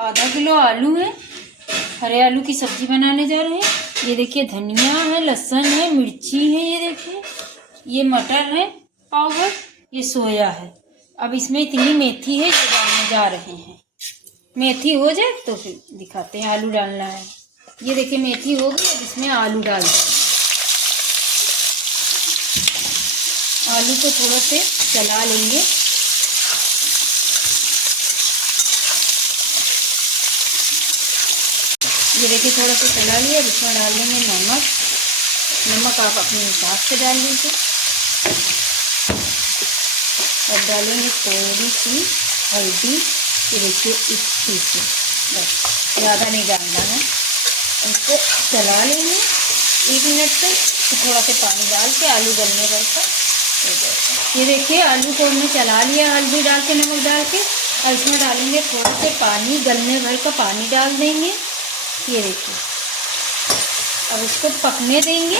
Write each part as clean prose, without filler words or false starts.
आधा किलो आलू है, हरे आलू की सब्जी बनाने जा रहे हैं। ये देखिए धनिया है, लहसुन है, मिर्ची है, ये देखिए ये मटर है पाव भर, ये सोया है। अब इसमें इतनी मेथी है जो डालने जा रहे हैं। मेथी हो जाए तो फिर दिखाते हैं। आलू डालना है, ये देखिए मेथी हो गई। अब इसमें आलू डाल दें। आलू को थोड़ा से चला लेंगे। ये देखिए थोड़ा सा चला लिया। इसमें डाल देंगे नमक। नमक आप अपने हिसाब से डाल लीजिए। और डालेंगे थोड़ी सी हल्दी। ये देखिए इतनी सी, बस ज़्यादा नहीं डालना है। इसको चला लेंगे 1 मिनट तक। तो थोड़ा सा पानी डाल के आलू गलने भर का हो जाएगा। ये देखिए आलू को हमने चला लिया हल्दी डाल के, नमक डाल के। और इसमें डालेंगे थोड़ा सा पानी, गलने भर का पानी डाल देंगे। ये देखिए अब इसको पकने देंगे।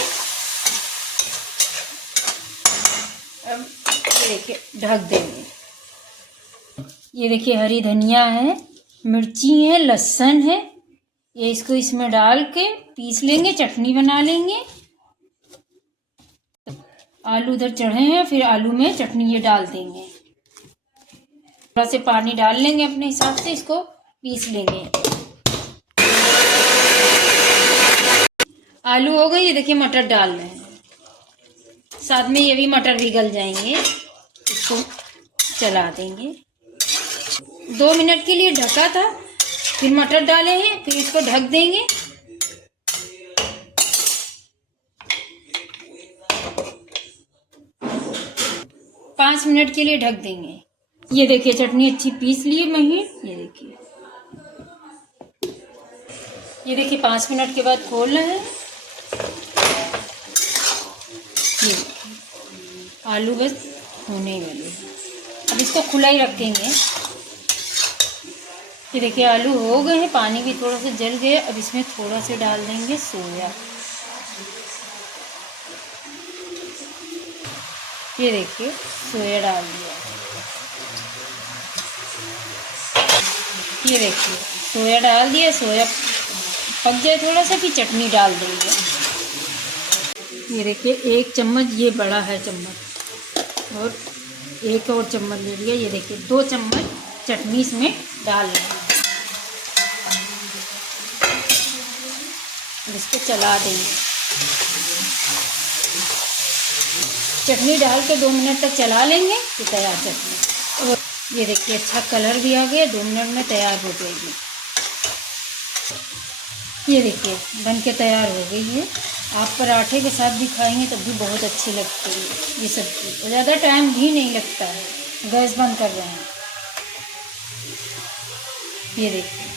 अब ये देखिए ढक देंगे। ये देखिए हरी धनिया है, मिर्ची है, लहसुन है। ये इसको इसमें डाल के पीस लेंगे, चटनी बना लेंगे। आलू उधर चढ़े हैं, फिर आलू में चटनी ये डाल देंगे। थोड़ा से पानी डाल लेंगे अपने हिसाब से, इसको पीस लेंगे। आलू हो गए। ये देखिए मटर डाल रहे हैं, साथ में ये भी मटर भी गल जाएंगे। इसको चला देंगे। 2 मिनट के लिए ढका था, फिर मटर डाले हैं, फिर इसको ढक देंगे। पाँच मिनट के लिए ढक देंगे। ये देखिए चटनी अच्छी पीस लिए महीन। ये देखिए 5 मिनट के बाद खोल रहे हैं। ये आलू बस होने वाले हैं। अब इसको खुला ही रखेंगे। ये देखिए आलू हो गए हैं, पानी भी थोड़ा सा जल गया। अब इसमें थोड़ा सा डाल देंगे सोया। ये देखिए सोया डाल दिया। ये देखिए सोया डाल दिया। सोया पक जाए थोड़ा सा, फिर चटनी डाल देंगे। ये देखिए 1 चम्मच, ये बड़ा है चम्मच, और 1 और चम्मच ले लिया। ये देखिए 2 चम्मच चटनी इसमें डाल लेंगे। इसको चला देंगे। चटनी डाल के 2 मिनट तक चला लेंगे, तो तैयार चटनी। और ये देखिए अच्छा कलर भी आ गया। 2 मिनट में तैयार हो जाएगी। ये देखिए बन के तैयार हो गई है। आप पराठे के साथ भी खाएंगे तब भी बहुत अच्छी लगती है ये सब्ज़ी। ज़्यादा टाइम भी नहीं लगता है। गैस बंद कर रहे हैं। ये देखिए